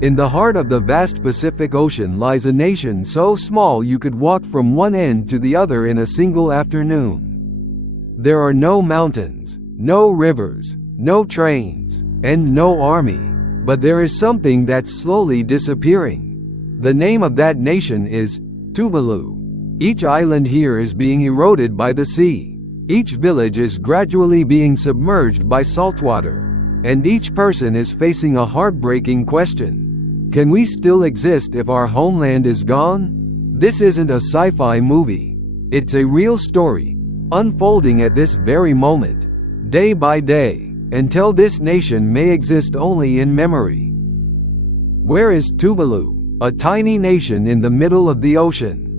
In the heart of the vast Pacific Ocean lies a nation so small you could walk from one end to the other in a single afternoon. There are no mountains, no rivers, no trains, and no army. But there is something that's slowly disappearing. The name of that nation is Tuvalu. Each island here is being eroded by the sea. Each village is gradually being submerged by saltwater. And each person is facing a heartbreaking question. Can we still exist if our homeland is gone? This isn't a sci-fi movie. It's a real story, unfolding at this very moment, day by day, until this nation may exist only in memory. Where is Tuvalu, a tiny nation in the middle of the ocean?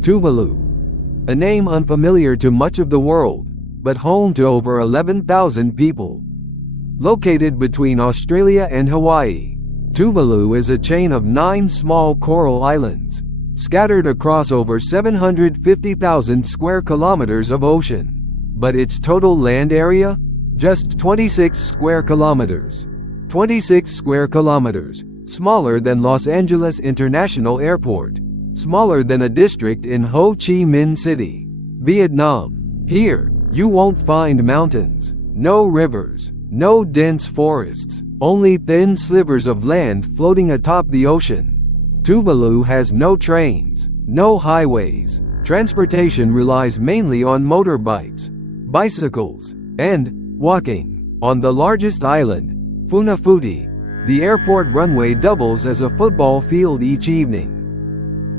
Tuvalu, a name unfamiliar to much of the world, but home to over 11,000 people. Located between Australia and Hawaii, Tuvalu is a chain of 9 small coral islands, scattered across over 750,000 square kilometers of ocean. But its total land area? Just 26 square kilometers. 26 square kilometers, smaller than Los Angeles International Airport, smaller than a district in Ho Chi Minh City, Vietnam. Here, you won't find mountains, no rivers, no dense forests, only thin slivers of land floating atop the ocean. Tuvalu has no trains, no highways. Transportation relies mainly on motorbikes, bicycles, and walking. On the largest island, Funafuti, the airport runway doubles as a football field each evening.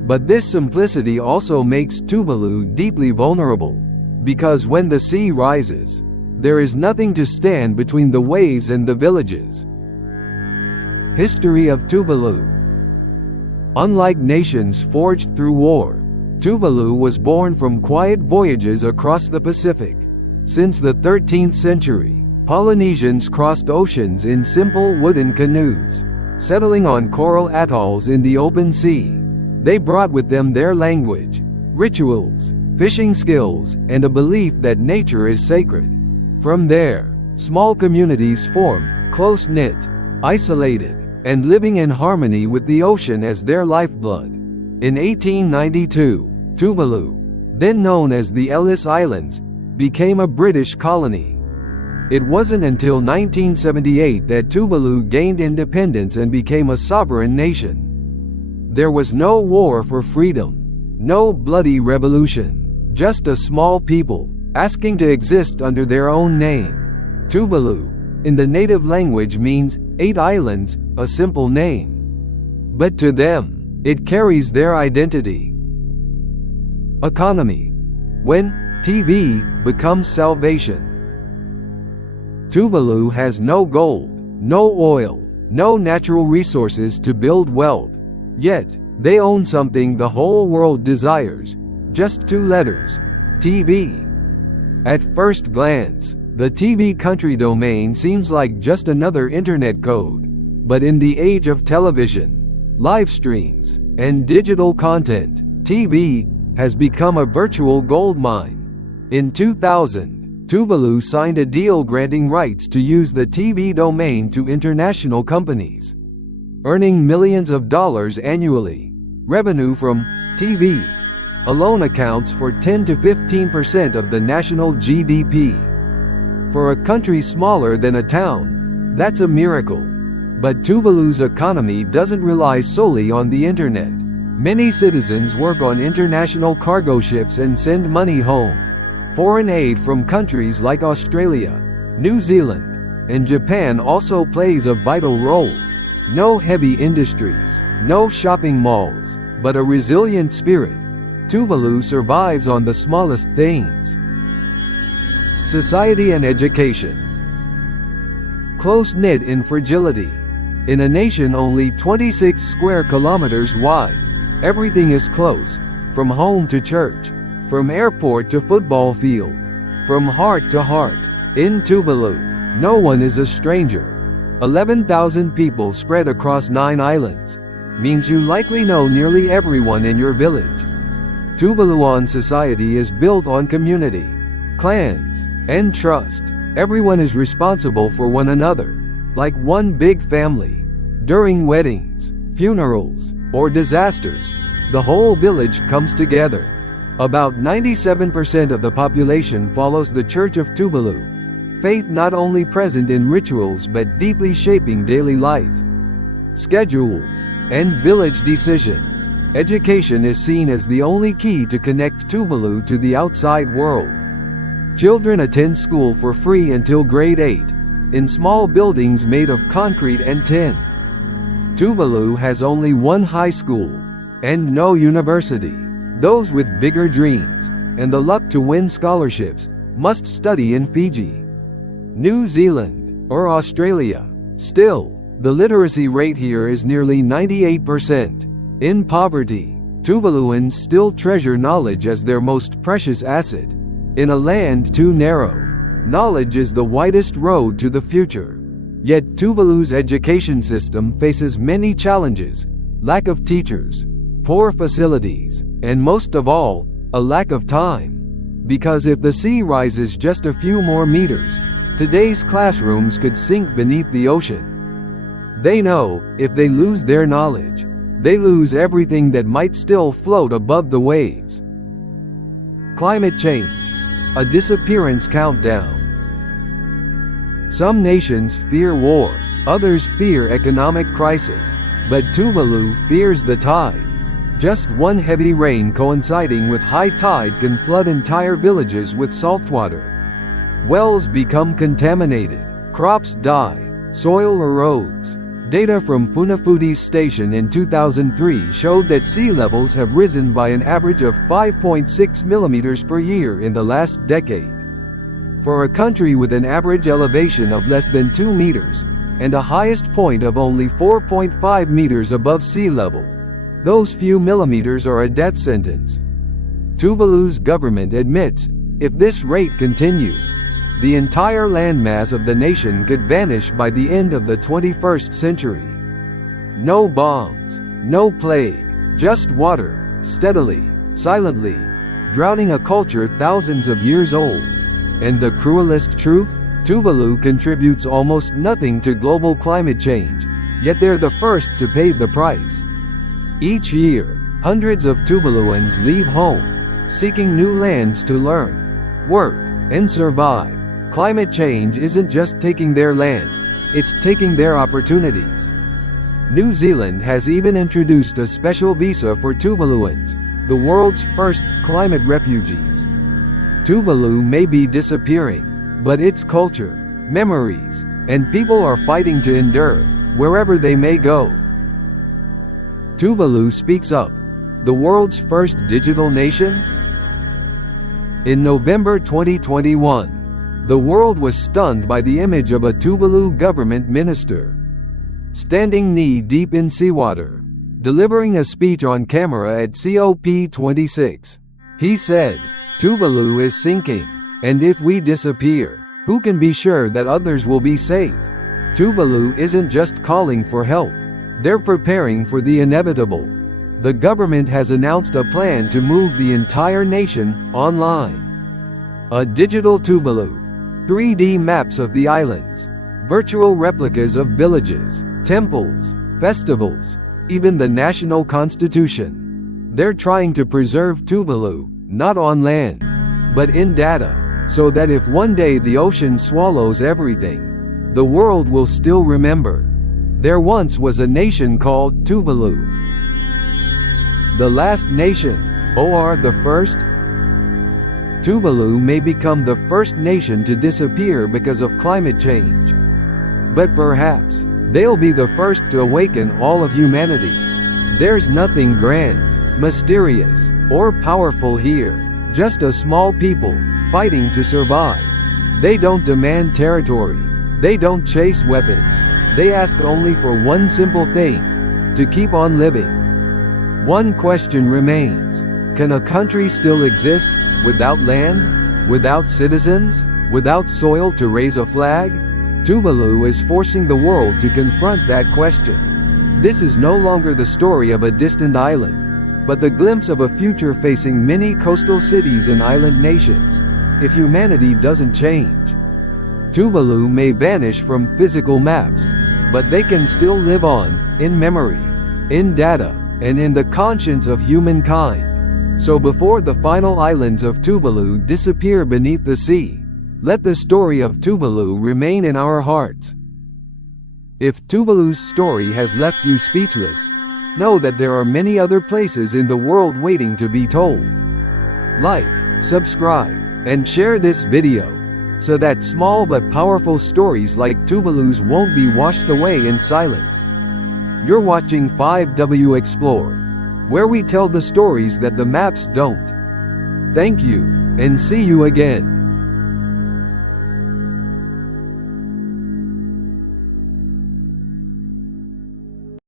But this simplicity also makes Tuvalu deeply vulnerable, because when the sea rises, there is nothing to stand between the waves and the villages. History of Tuvalu. Unlike nations forged through war, Tuvalu was born from quiet voyages across the Pacific. Since the 13th century, Polynesians crossed oceans in simple wooden canoes, settling on coral atolls in the open sea. They brought with them their language, rituals, fishing skills, and a belief that nature is sacred. From there, small communities formed, close-knit, isolated, and living in harmony with the ocean as their lifeblood. In 1892, Tuvalu, then known as the Ellis Islands, became a British colony. It wasn't until 1978 that Tuvalu gained independence and became a sovereign nation. There was no war for freedom, no bloody revolution, just a small people, asking to exist under their own name. Tuvalu, in the native language means 8 islands, a simple name. But to them, it carries their identity. Economy. When TV becomes salvation. Tuvalu has no gold, no oil, no natural resources to build wealth. Yet, they own something the whole world desires. Just 2 letters. TV. At first glance, the TV country domain seems like just another internet code. But in the age of television, live streams, and digital content, TV has become a virtual goldmine. In 2000, Tuvalu signed a deal granting rights to use the TV domain to international companies, earning millions of dollars annually. Revenue from TV alone accounts for 10 to 15% of the national GDP. For a country smaller than a town, that's a miracle. But Tuvalu's economy doesn't rely solely on the internet. Many citizens work on international cargo ships and send money home. Foreign aid from countries like Australia, New Zealand, and Japan also plays a vital role. No heavy industries, no shopping malls, but a resilient spirit. Tuvalu survives on the smallest things. Society and education. Close-knit in fragility. In a nation only 26 square kilometers wide, everything is close, from home to church, from airport to football field, from heart to heart. In Tuvalu, no one is a stranger. 11,000 people spread across 9 islands means you likely know nearly everyone in your village. Tuvaluan society is built on community, clans, and trust. Everyone is responsible for one another, like one big family. During weddings, funerals, or disasters, the whole village comes together. About 97% of the population follows the Church of Tuvalu, faith not only present in rituals but deeply shaping daily life. Schedules and village decisions. Education is seen as the only key to connect Tuvalu to the outside world. Children attend school for free until grade 8, in small buildings made of concrete and tin. Tuvalu has only one high school, and no university. Those with bigger dreams, and the luck to win scholarships, must study in Fiji, New Zealand, or Australia. Still, the literacy rate here is nearly 98%. In poverty, Tuvaluans still treasure knowledge as their most precious asset. In a land too narrow, knowledge is the widest road to the future. Yet Tuvalu's education system faces many challenges: lack of teachers, poor facilities, and most of all, a lack of time. Because if the sea rises just a few more meters, today's classrooms could sink beneath the ocean. They know, if they lose their knowledge, they lose everything that might still float above the waves. Climate change. A disappearance countdown. Some nations fear war, others fear economic crisis, but Tuvalu fears the tide. Just one heavy rain coinciding with high tide can flood entire villages with saltwater. Wells become contaminated, crops die, soil erodes. Data from Funafuti Station in 2003 showed that sea levels have risen by an average of 5.6 millimeters per year in the last decade. For a country with an average elevation of less than 2 meters, and a highest point of only 4.5 meters above sea level, those few millimeters are a death sentence. Tuvalu's government admits, if this rate continues, the entire landmass of the nation could vanish by the end of the 21st century. No bombs, no plague, just water, steadily, silently, drowning a culture thousands of years old. And the cruelest truth? Tuvalu contributes almost nothing to global climate change, yet they're the first to pay the price. Each year, hundreds of Tuvaluans leave home, seeking new lands to learn, work, and survive. Climate change isn't just taking their land, it's taking their opportunities. New Zealand has even introduced a special visa for Tuvaluans, the world's first climate refugees. Tuvalu may be disappearing, but its culture, memories, and people are fighting to endure, wherever they may go. Tuvalu speaks up, the world's first digital nation? In November 2021, the world was stunned by the image of a Tuvalu government minister, standing knee-deep in seawater, delivering a speech on camera at COP26. He said, "Tuvalu is sinking, and if we disappear, who can be sure that others will be safe?" Tuvalu isn't just calling for help, they're preparing for the inevitable. The government has announced a plan to move the entire nation online. A digital Tuvalu, 3D maps of the islands, virtual replicas of villages, temples, festivals, even the national constitution. They're trying to preserve Tuvalu, not on land, but in data, so that if one day the ocean swallows everything, the world will still remember. There once was a nation called Tuvalu. The last nation, or the first? Tuvalu may become the first nation to disappear because of climate change. But perhaps, they'll be the first to awaken all of humanity. There's nothing grand, mysterious, or powerful here, just a small people, fighting to survive. They don't demand territory, they don't chase weapons, they ask only for one simple thing: to keep on living. One question remains. Can a country still exist, without land, without citizens, without soil to raise a flag? Tuvalu is forcing the world to confront that question. This is no longer the story of a distant island, but the glimpse of a future facing many coastal cities and island nations, if humanity doesn't change. Tuvalu may vanish from physical maps, but they can still live on, in memory, in data, and in the conscience of humankind. So before the final islands of Tuvalu disappear beneath the sea, let the story of Tuvalu remain in our hearts. If Tuvalu's story has left you speechless, know that there are many other places in the world waiting to be told. Like, subscribe, and share this video, so that small but powerful stories like Tuvalu's won't be washed away in silence. You're watching 5W Explore, where we tell the stories that the maps don't. Thank you, and see you again.